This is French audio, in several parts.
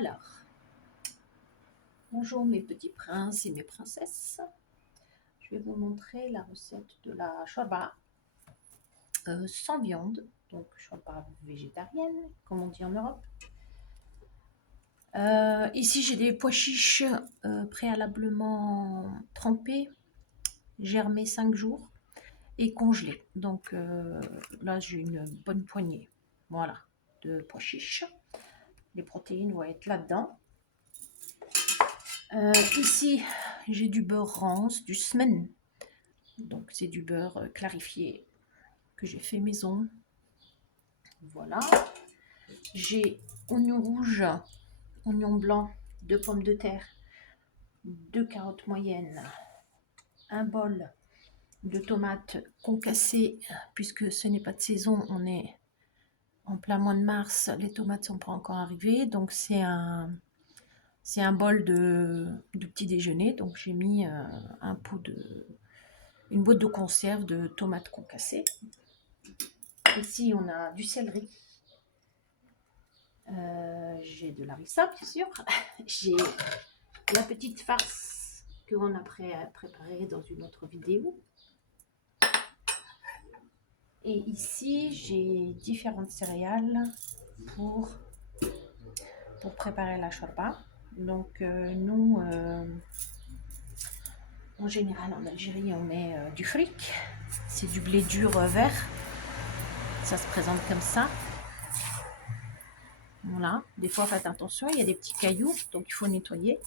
Alors, bonjour mes petits princes et mes princesses. Je vais vous montrer la recette de la shorba sans viande, donc shorba végétarienne, comme on dit en Europe. Ici, j'ai des pois chiches préalablement trempés, germés 5 jours et congelés. Donc là, j'ai une bonne poignée, voilà, de pois chiches. Les protéines vont être là-dedans. Ici, j'ai du beurre rance, du semen. Donc, c'est du beurre clarifié que j'ai fait maison. Voilà. J'ai oignon rouge, oignon blanc, 2 pommes de terre, 2 carottes moyennes, un bol de tomates concassées, puisque ce n'est pas de saison, on est en plein mois de mars, les tomates sont pas encore arrivées, donc c'est un bol de petit déjeuner. Donc j'ai mis une boîte de conserve de tomates concassées. Ici on a du céleri, j'ai de l'harissa bien sûr, j'ai la petite farce qu'on a préparée dans une autre vidéo. Et ici, j'ai différentes céréales pour préparer la shorba. Donc, nous, en général, en Algérie, on met du fric. C'est du blé dur vert. Ça se présente comme ça. Voilà. Des fois, faites attention, il y a des petits cailloux, donc il faut nettoyer.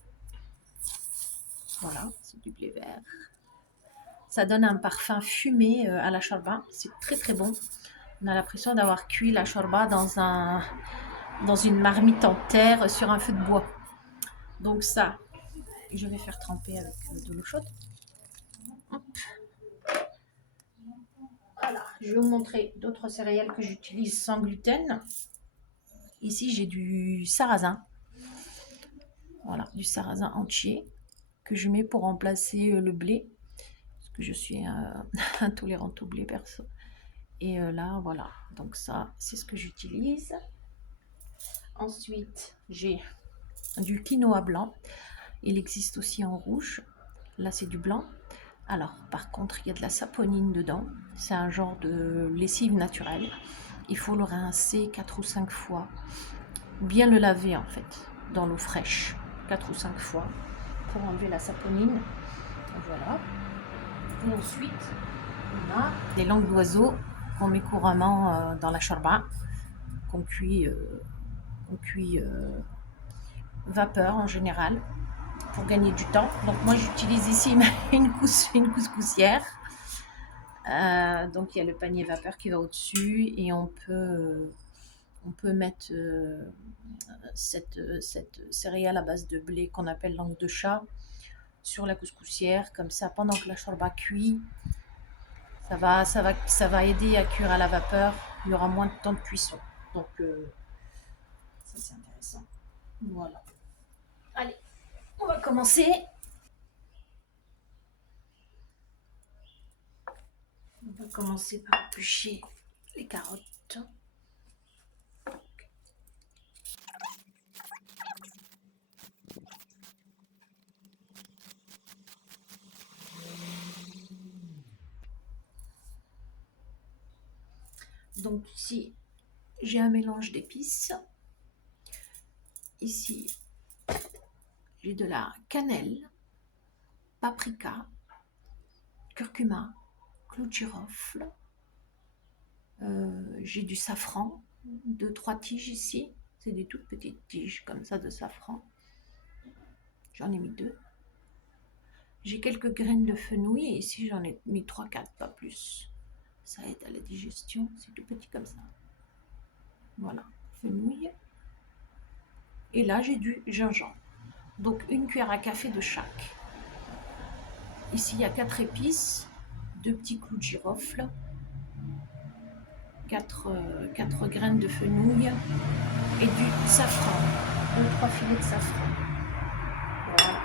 Voilà, c'est du blé vert. Ça donne un parfum fumé à la shorba. C'est très très bon. On a l'impression d'avoir cuit la shorba dans une marmite en terre sur un feu de bois. Donc ça, je vais faire tremper avec de l'eau chaude. Hop. Voilà, je vais vous montrer d'autres céréales que j'utilise sans gluten. Ici, j'ai du sarrasin. Voilà, du sarrasin entier que je mets pour remplacer le blé. Parce que je suis intolérante au blé perso. Et là, voilà. Donc ça, c'est ce que j'utilise. Ensuite, j'ai du quinoa blanc. Il existe aussi en rouge. Là, c'est du blanc. Alors, par contre, il y a de la saponine dedans. C'est un genre de lessive naturelle. Il faut le rincer 4 ou 5 fois. Bien le laver, en fait, dans l'eau fraîche. 4 ou 5 fois pour enlever la saponine. Voilà. Et ensuite, on a des langues d'oiseau qu'on met couramment dans la shorba, qu'on cuit vapeur en général pour gagner du temps. Donc moi j'utilise ici une couscoussière. Donc il y a le panier vapeur qui va au-dessus et on peut mettre cette céréale à base de blé qu'on appelle langue de chat sur la couscoussière. Comme ça, pendant que la shorba cuit, ça va aider à cuire à la vapeur. Il y aura moins de temps de cuisson. Donc ça c'est intéressant. Voilà. Allez, on va commencer. On va commencer par éplucher les carottes. Donc ici, j'ai un mélange d'épices. Ici, j'ai de la cannelle, paprika, curcuma, clou de girofle. J'ai du safran, 2-3 tiges ici. C'est des toutes petites tiges comme ça de safran. J'en ai mis 2. J'ai quelques graines de fenouil et ici j'en ai mis 3-4, pas plus. Ça aide à la digestion, c'est tout petit comme ça. Voilà, fenouil. Et là j'ai du gingembre. Donc une cuillère à café de chaque. Ici il y a 4 épices, 2 petits clous de girofle, 4 graines de fenouil et du safran, 2-3 filets de safran. Voilà.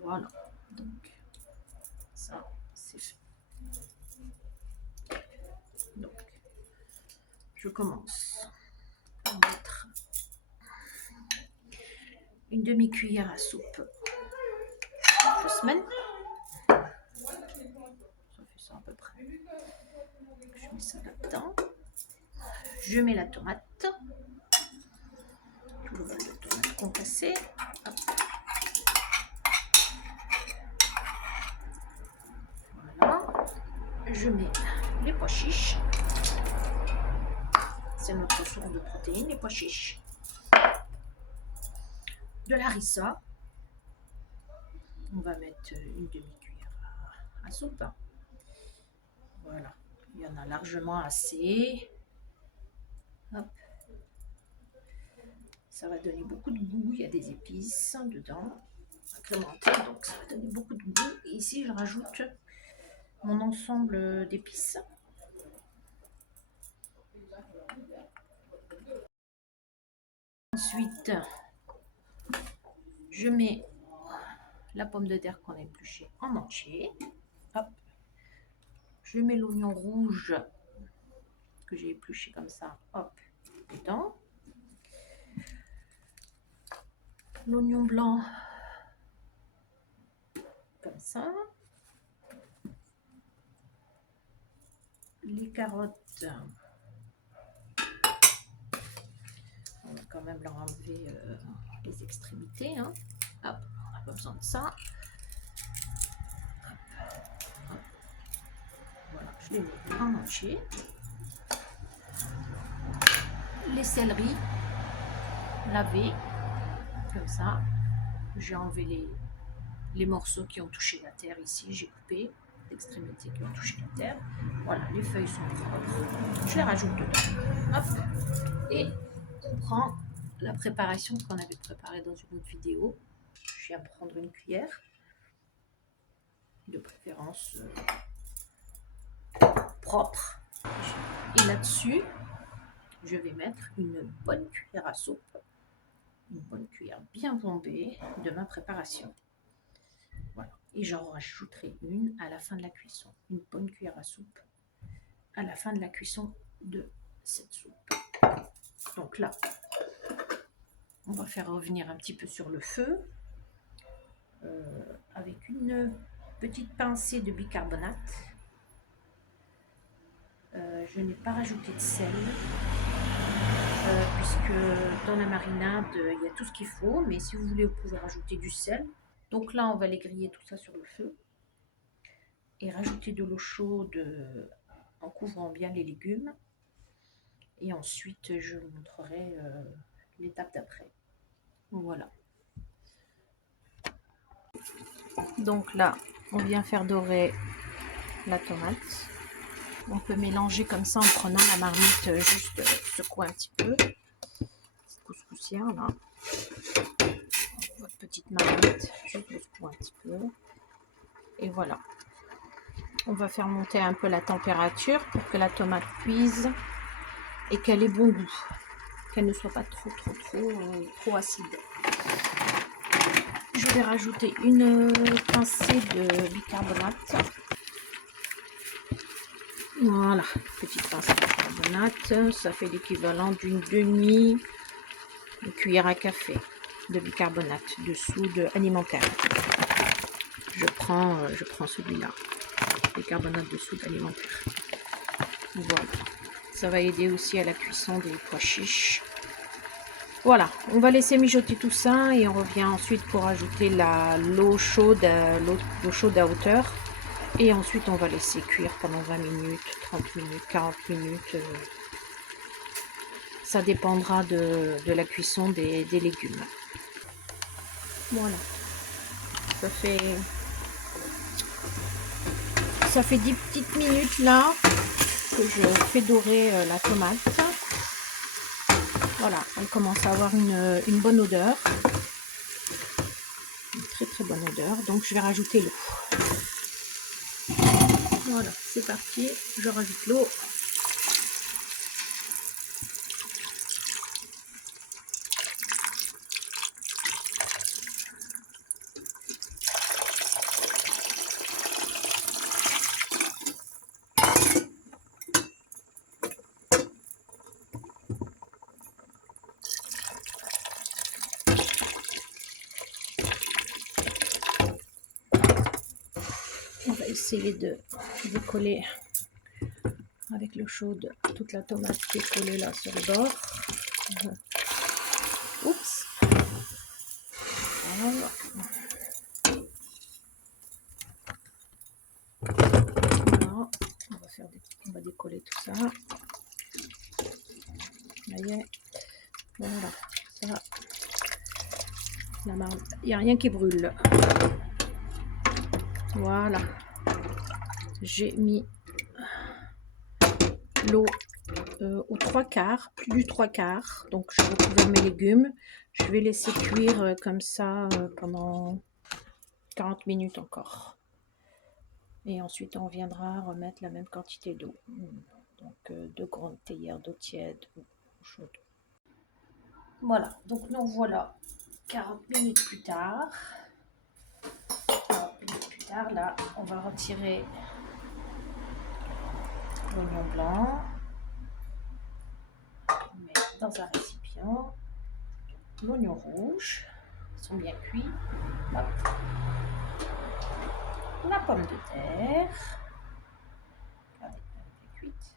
Voilà. Donc ça c'est fait. Donc, je commence par mettre une demi-cuillère à soupe de semaine. Ça fait ça à peu près. Je mets ça là-dedans. Je mets la tomate. Tout le bol de tomate concassé. Hop. Voilà. Je mets les pois chiches. C'est notre source de protéines, les pois chiches. De la harissa. On va mettre une demi-cuillère à soupe. Voilà. Il y en a largement assez. Hop. Ça va donner beaucoup de goût. Il y a des épices dedans, agrémentées, donc ça va donner beaucoup de goût. Et ici, je rajoute mon ensemble d'épices. Ensuite, je mets la pomme de terre qu'on a épluchée en entier. Hop. Je mets l'oignon rouge que j'ai épluché comme ça, hop, dedans. L'oignon blanc, comme ça. Les carottes, on va quand même leur enlever les extrémités. Hein. Hop, on n'a pas besoin de ça. Hop. Voilà, je les mets en entier. Les céleris lavés, comme ça. J'ai enlevé les morceaux qui ont touché la terre ici. J'ai coupé l'extrémité qui ont touché la terre. Voilà, les feuilles sont propres. Je les rajoute dedans. Hop. Et on prend la préparation qu'on avait préparée dans une autre vidéo. Je viens prendre une cuillère, de préférence propre. Et là-dessus, je vais mettre une bonne cuillère à soupe, une bonne cuillère bien bombée de ma préparation. Voilà. Et j'en rajouterai une à la fin de la cuisson. Une bonne cuillère à soupe à la fin de la cuisson de cette soupe. Donc là, on va faire revenir un petit peu sur le feu avec une petite pincée de bicarbonate. Je n'ai pas rajouté de sel puisque dans la marinade il y a tout ce qu'il faut, mais si vous voulez vous pouvez rajouter du sel. Donc là on va les griller tout ça sur le feu et rajouter de l'eau chaude en couvrant bien les légumes, et ensuite je vous montrerai l'étape d'après. Voilà. Donc là on vient faire dorer la tomate. On peut mélanger comme ça en prenant la marmite, juste secouer un petit peu. Cette couscoussière là. Votre petite marmite, juste le secouer un petit peu. Et voilà. On va faire monter un peu la température pour que la tomate cuise et qu'elle ait bon goût. Qu'elle ne soit pas trop acide. Je vais rajouter une pincée de bicarbonate. Voilà, petite pincée de bicarbonate, ça fait l'équivalent d'une demi-cuillère à café de bicarbonate de soude alimentaire. Je prends celui-là, bicarbonate de soude alimentaire. Voilà, ça va aider aussi à la cuisson des pois chiches. Voilà, on va laisser mijoter tout ça et on revient ensuite pour ajouter l'eau chaude à hauteur. Et ensuite, on va laisser cuire pendant 20 minutes, 30 minutes, 40 minutes. Ça dépendra de la cuisson des légumes. Voilà. Ça fait 10 petites minutes là que je fais dorer la tomate. Voilà, elle commence à avoir une bonne odeur. Une très bonne odeur. Donc, je vais rajouter l'eau. Voilà, c'est parti, je rajoute l'eau. essayer de décoller avec l'eau chaude toute la tomate qui est collée là sur le bord. Oups. Voilà. Voilà. On va décoller tout ça. Voyez. Voilà. Ça va. La marde. Il n'y a rien qui brûle. Voilà. J'ai mis l'eau aux 3/4, plus du 3/4. Donc je recouvre mes légumes. Je vais laisser cuire comme ça pendant 40 minutes encore. Et ensuite on viendra remettre la même quantité d'eau. Donc 2 grandes théières d'eau tiède ou chaude. Voilà, donc nous voilà 40 minutes plus tard. 40 minutes plus tard, là, on va retirer l'oignon blanc. On met dans un récipient. L'oignon rouge, ils sont bien cuits. Hop. La pomme de terre. Regardez, elle est cuite.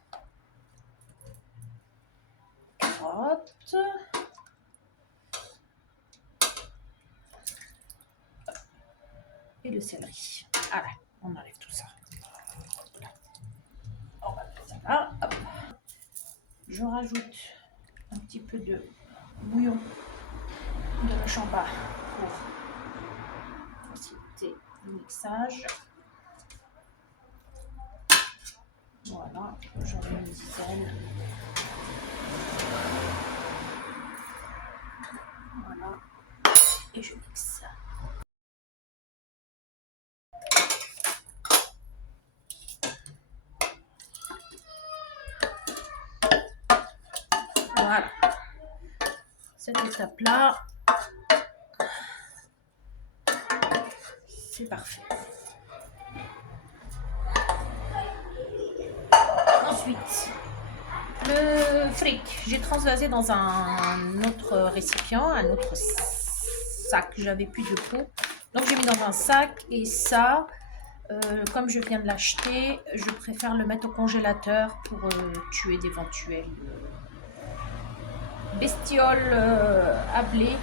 Carottes. Et le céleri. Voilà, on enlève tout ça. On va mettre ça là. Hop. Je rajoute un petit peu de bouillon de la champa pour faciliter le mixage. Voilà, j'en ai une dizaine. Voilà, et je mixe. Voilà, cette étape-là, c'est parfait. Ensuite, le fric, j'ai transvasé dans un autre récipient, un autre sac. J'avais plus de pot, donc j'ai mis dans un sac. Et ça, comme je viens de l'acheter, je préfère le mettre au congélateur pour tuer d'éventuelles bestioles à blé.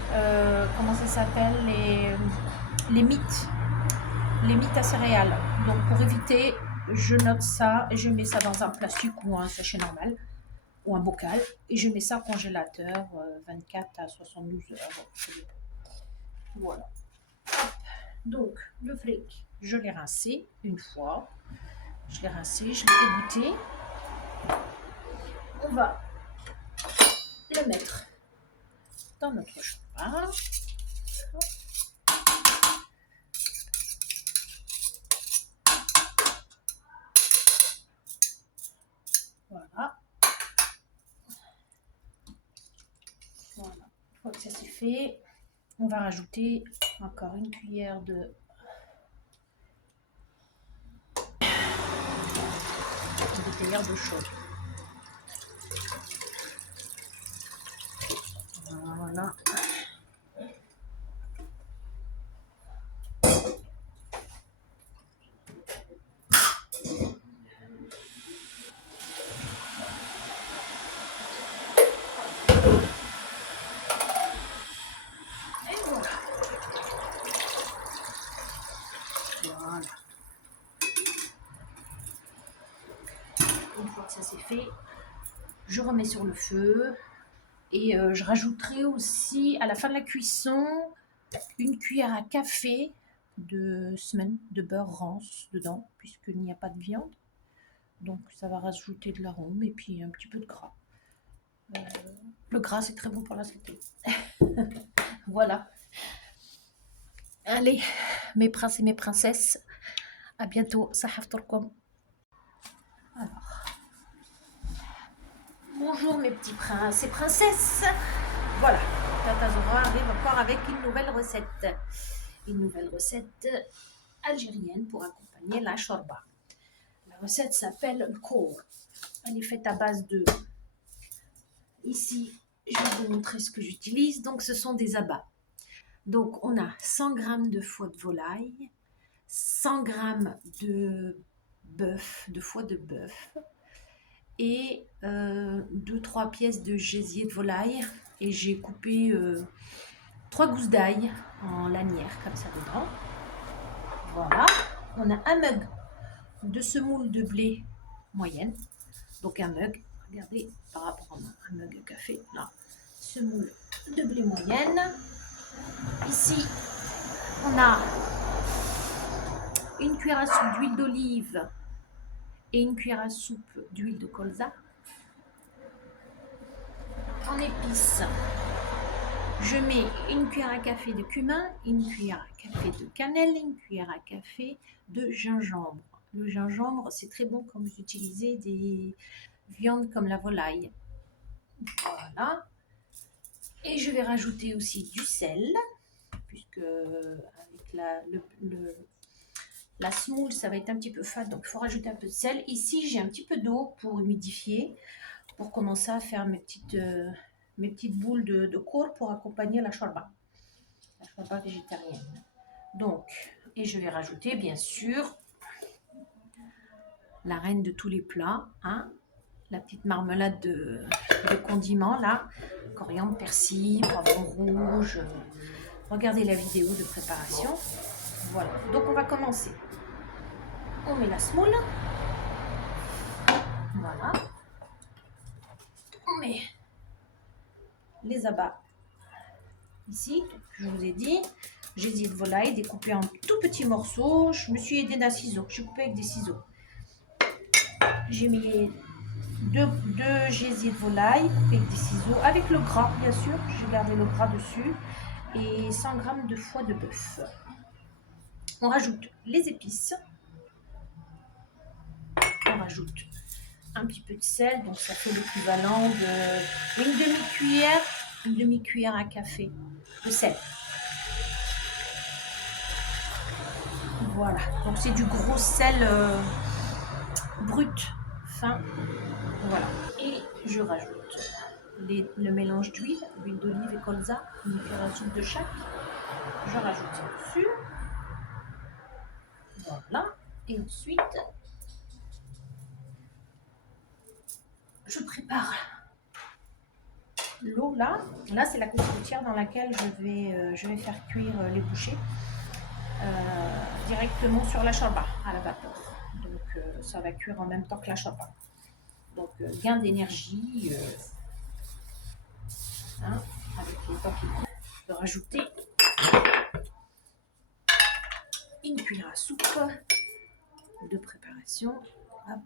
Comment ça s'appelle, les mites à céréales. Donc pour éviter, je note ça et je mets ça dans un plastique ou un sachet normal ou un bocal et je mets ça au congélateur 24 à 72 heures. Voilà. Donc le fric, je l'ai rincé une fois. Je l'ai rincé, je l'ai égoutter. On va le mettre dans notre chauffarde. Voilà. Voilà. Une fois que ça c'est fait, on va rajouter encore une cuillère de théière d'eau chaude. Voilà. Voilà. Une fois que ça c'est fait, je remets sur le feu et je rajouterai aussi à la fin de la cuisson une cuillère à café de semaine de beurre rance dedans puisqu'il n'y a pas de viande. Donc ça va rajouter de l'arôme et puis un petit peu de gras. Le gras c'est très bon pour la santé. Voilà. Allez, mes princes et mes princesses, à bientôt. Sahafturkom. Alors, bonjour mes petits princes et princesses. Voilà, Tata Zora arrive encore avec une nouvelle recette. Une nouvelle recette algérienne pour accompagner la shorba. La recette s'appelle le kour. Elle est faite à base de... Ici, je vais vous montrer ce que j'utilise. Donc, ce sont des abats. Donc, on a 100 g de foie de volaille, 100 g de bœuf, de foie de bœuf, et 2-3 pièces de gésier de volaille. Et j'ai coupé 3 gousses d'ail en lanière, comme ça dedans. Voilà. On a un mug de semoule de blé moyenne. Donc un mug, regardez, par rapport à un mug à café, là. Semoule de blé moyenne. Ici, on a une cuillère à soupe d'huile d'olive et une cuillère à soupe d'huile de colza. En épices, je mets une cuillère à café de cumin, une cuillère à café de cannelle, une cuillère à café de gingembre. Le gingembre, c'est très bon quand vous utilisez des viandes comme la volaille. Voilà. Et je vais rajouter aussi du sel, puisque avec la semoule, ça va être un petit peu fade, donc il faut rajouter un peu de sel. Ici, j'ai un petit peu d'eau pour humidifier, pour commencer à faire mes petites boules de courre pour accompagner la shorba végétarienne. Donc, et je vais rajouter bien sûr la reine de tous les plats, hein, la petite marmelade de condiments là, coriandre, persil, poivron rouge. Regardez la vidéo de préparation. Voilà, donc on va commencer. On met la semoule. Voilà. On met les abats ici, je vous ai dit, gésier de volaille découpé en tout petits morceaux. Je me suis aidée d'un ciseau, je suis coupée avec des ciseaux. J'ai mis les deux gésiers de volaille coupés avec des ciseaux, avec le gras bien sûr, j'ai gardé le gras dessus, et 100 g de foie de bœuf. On rajoute les épices, on rajoute un petit peu de sel, donc ça fait l'équivalent d'une demi-cuillère à café de sel. Voilà, donc c'est du gros sel brut, fin. Voilà, et je rajoute le mélange d'huile d'olive et colza, une cuillère à soupe de chaque. Je rajoute ça dessus. Voilà, et ensuite je prépare l'eau là. Là, c'est la cocotière dans laquelle je vais faire cuire les bouchées directement sur la shorba à la vapeur. Donc, ça va cuire en même temps que la shorba. Donc, gain d'énergie hein, avec les temps qui vont. De rajouter une cuillère à soupe de préparation. Hop.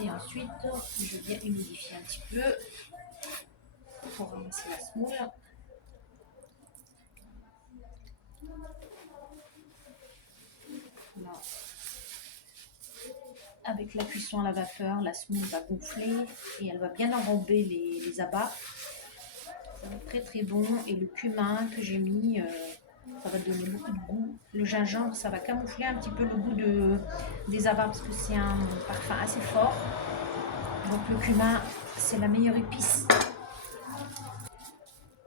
Et ensuite, je viens humidifier un petit peu pour ramasser la semoule. Là. Avec la cuisson à la vapeur, la semoule va gonfler et elle va bien enrober les abats. Ça va être très très bon. Et le cumin que j'ai mis, ça va donner beaucoup de goût. Le gingembre, ça va camoufler un petit peu le goût des abats parce que c'est un parfum assez fort. Donc le cumin, c'est la meilleure épice.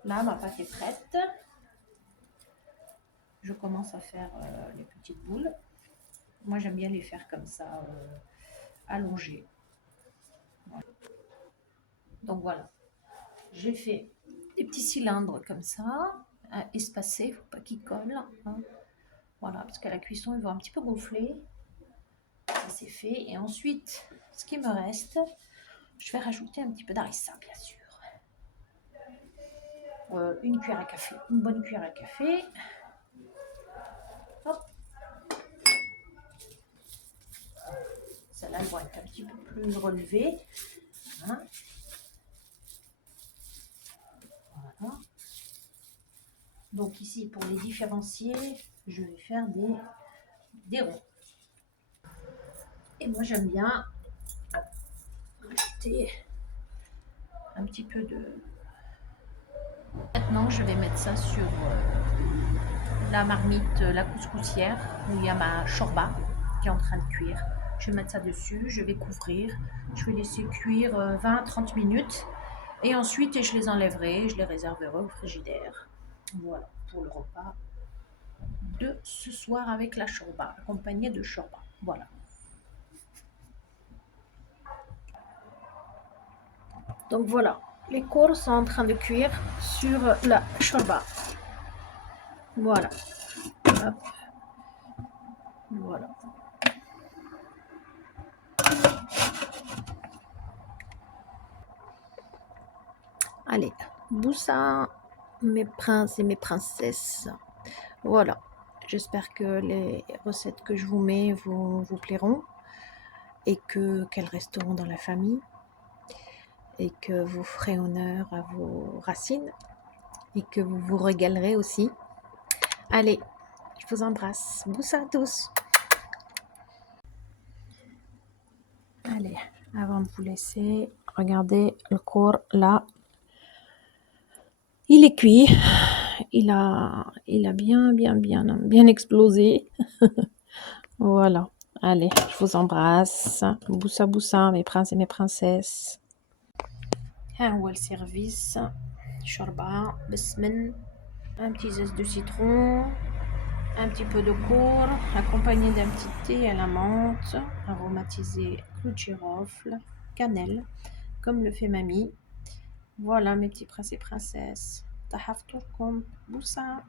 Là, ma pâte est prête. Je commence à faire les petites boules. Moi, j'aime bien les faire comme ça, allongées. Voilà. Donc voilà, j'ai fait des petits cylindres comme ça, espacés, il ne faut pas qu'ils collent. Hein. Voilà, parce qu'à la cuisson, ils vont un petit peu gonfler. Ça, c'est fait. Et ensuite, ce qui me reste, je vais rajouter un petit peu d'harissa, bien sûr. Une cuillère à café, une bonne cuillère à café. Hop. Celles-là, elles vont être un petit peu plus relevées. Hein. Voilà. Donc ici, pour les différencier, je vais faire des ronds. Et moi, j'aime bien rajouter un petit peu de... Maintenant, je vais mettre ça sur la marmite, la couscoussière, où il y a ma shorba qui est en train de cuire. Je vais mettre ça dessus, je vais couvrir, je vais laisser cuire 20-30 minutes. Et ensuite, je les enlèverai, je les réserverai au frigidaire. Voilà. pour le repas de ce soir avec la shorba, accompagné de shorba. Voilà. Donc voilà, les cours sont en train de cuire sur la shorba. Voilà. Hop. Voilà. Allez, Boussa, mes princes et mes princesses. Voilà. J'espère que les recettes que je vous mets vous plairont et qu'elles resteront dans la famille et que vous ferez honneur à vos racines et que vous vous régalerez aussi. Allez, je vous embrasse. Boussa à tous. Allez, avant de vous laisser, regardez le cours là. Il est cuit. Il a bien explosé. Voilà. Allez, je vous embrasse. Boussa boussa, mes princes et mes princesses. ها هو le service. Shorba, bismen, un petit zeste de citron, un petit peu de cour, accompagné d'un petit thé à la menthe, aromatisé clou de girofle, cannelle, comme le fait mamie. Voilà mes petits princes et princesses. Tahaftourkoum, boussa.